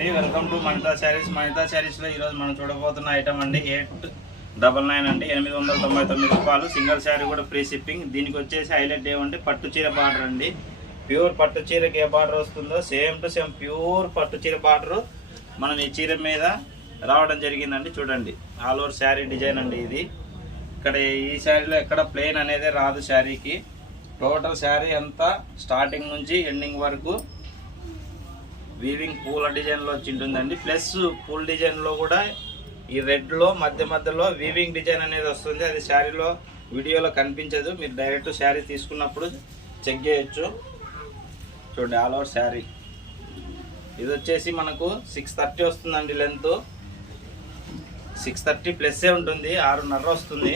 అండి, welcome to మనితా saris. మనితా శారీస్లో ఈరోజు మనం చూడబోతున్న ఐటమ్ అండి 899 అండి, 899 రూపాయలు. సింగిల్ శారీ కూడా ఫ్రీ షిప్పింగ్. దీనికి వచ్చేసి హైలైట్ ఏమంటే పట్టు చీర బార్డర్ అండి. ప్యూర్ పట్టు చీరకి ఏ బార్డర్ వస్తుందో సేమ్ టు సేమ్ ప్యూర్ పట్టు చీర బార్డర్ మనం ఈ చీర మీద రావడం జరిగిందండి. చూడండి, ఆల్ ఓవర్ శారీ డిజైన్ అండి ఇది. ఇక్కడ ఈ శారీలో ఎక్కడ ప్లెయిన్ అనేది రాదు శారీకి. టోటల్ శారీ అంతా స్టార్టింగ్ నుంచి ఎండింగ్ వరకు వీవింగ్ పూల డిజైన్లో వచ్చి ఉంటుందండి. ప్లస్ పూల డిజైన్లో కూడా ఈ రెడ్లో మధ్యలో వీవింగ్ డిజైన్ అనేది వస్తుంది. అది శారీలో వీడియోలో కనిపించదు, మీరు డైరెక్ట్ శారీ తీసుకున్నప్పుడు చెక్ చేయొచ్చు. చూడండి, ఆల్ ఓవర్ శారీ. ఇది వచ్చేసి మనకు 630 వస్తుందండి లెంత్. 630 ప్లస్సే ఉంటుంది, 6.5 వస్తుంది.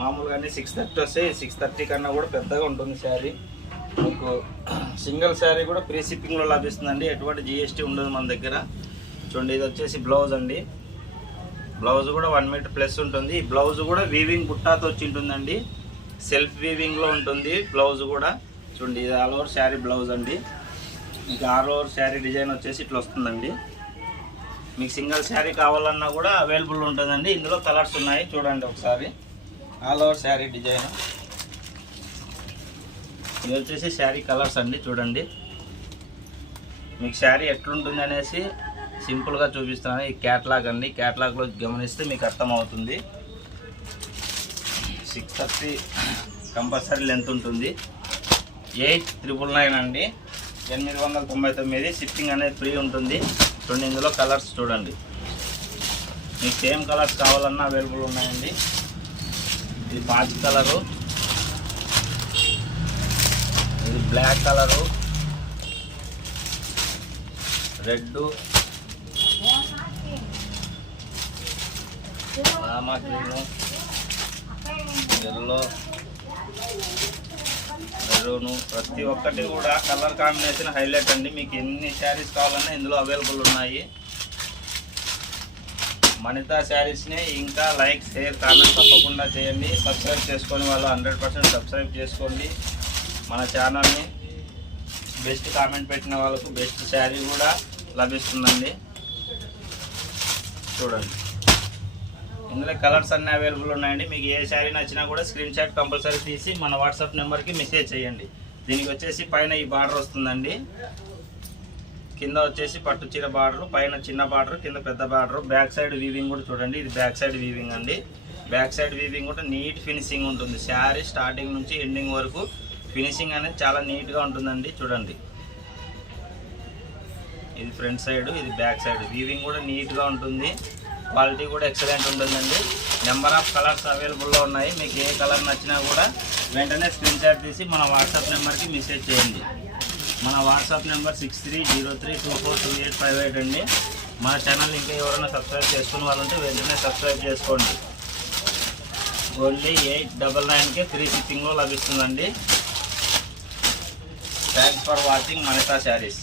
మామూలుగానే 630 వస్తే 630 కన్నా కూడా పెద్దగా ఉంటుంది శారీ. మీకు సింగిల్ శారీ కూడా ఫ్రీ షిప్పింగ్లో లభిస్తుందండి, ఎటువంటి జిఎస్టీ ఉండదు మన దగ్గర. చూడండి, ఇది వచ్చేసి బ్లౌజ్ అండి. బ్లౌజ్ కూడా 1 మీటర్ ప్లస్ ఉంటుంది. ఈ బ్లౌజ్ కూడా వీవింగ్ బుట్టాతో వచ్చి ఉంటుందండి, సెల్ఫ్ వీవింగ్లో ఉంటుంది బ్లౌజ్ కూడా. చూడండి, ఇది ఆల్ ఓవర్ శారీ బ్లౌజ్ అండి. మీకు ఆల్ ఓవర్ శారీ డిజైన్ వచ్చేసి ఇట్లా వస్తుందండి. మీకు సింగిల్ శారీ కావాలన్నా కూడా అవైలబుల్ ఉంటుందండి. ఇందులో కలర్స్ ఉన్నాయి, చూడండి ఒకసారి. All over sari design. ఇది వచ్చేసి శారీ కలర్స్ అండి. చూడండి, మీకు శారీ ఎట్లుంటుంది అనేసి సింపుల్గా చూపిస్తున్నాను. ఈ క్యాట్లాగ్ అండి, క్యాట్లాగ్లో గమనిస్తే మీకు అర్థమవుతుంది. 630 కంపల్సరీ లెంత్ ఉంటుంది. 899 అండి, 899. షిప్పింగ్ అనేది ఫ్రీ ఉంటుంది. చూడండి, ఇందులో కలర్స్ చూడండి. మీకు సేమ్ కలర్స్ కావాలన్నా అవైలబుల్ ఉన్నాయండి. ఇది పాచి కలరు, ఇది బ్లాక్ కలరు, రెడ్, రామా గ్రీను, ఎల్లో, మెరూను. ప్రతి ఒక్కటి కూడా కలర్ కాంబినేషన్ హైలైట్ అండి. మీకు ఎన్ని శారీస్ కావాలన్నా ఇందులో అవైలబుల్ ఉన్నాయి. మనితా శారీస్ని ఇంకా లైక్, షేర్, కామెంట్ తప్పకుండా చేయండి. సబ్స్క్రైబ్ చేసుకొని వాళ్ళు 100% సబ్స్క్రైబ్ చేసుకోండి మన ఛానల్ని. బెస్ట్ కామెంట్ పెట్టిన వాళ్ళకు బెస్ట్ శారీ కూడా లభిస్తుందండి. చూడండి, ఇందులో కలర్స్ అన్నీ అవైలబుల్ ఉన్నాయండి. మీకు ఏ శారీ నచ్చినా కూడా స్క్రీన్ షాట్ కంపల్సరీ తీసి మన వాట్సాప్ నెంబర్కి మెసేజ్ చేయండి. దీనికి వచ్చేసి పైన ఈ బార్డర్ వస్తుందండి, కింద వచ్చేసి పట్టు చీర బార్డర్, పైన చిన్న బార్డర్, కింద పెద్ద బార్డర్. బ్యాక్ సైడ్ వీవింగ్ కూడా చూడండి, ఇది బ్యాక్ సైడ్ వీవింగ్ అండి. బ్యాక్ సైడ్ వీవింగ్ కూడా నీట్ ఫినిషింగ్ ఉంటుంది. శారీ స్టార్టింగ్ నుంచి ఎండింగ్ వరకు ఫినిషింగ్ అనేది చాలా నీట్గా ఉంటుందండి. చూడండి, ఇది ఫ్రంట్ సైడ్, ఇది బ్యాక్ సైడ్. వీవింగ్ కూడా నీట్గా ఉంటుంది, క్వాలిటీ కూడా ఎక్సలెంట్ ఉంటుందండి. నెంబర్ ఆఫ్ కలర్స్ అవైలబుల్లో ఉన్నాయి. మీకు ఏ కలర్ నచ్చినా కూడా వెంటనే స్క్రీన్ షాట్ తీసి మన వాట్సాప్ నెంబర్కి మెసేజ్ చేయండి. మన వాట్సాప్ నెంబర్ 6303242858 అండి. మన ఛానల్ ఇంకా ఎవరైనా సబ్స్క్రైబ్ చేసుకున్న వాళ్ళు ఉంటే వెంటనే సబ్స్క్రైబ్ చేసుకోండి. ఓన్లీ 899కే ఫ్రీ షిప్పింగ్లో లభిస్తుందండి. Thanks for watching Manitha saris.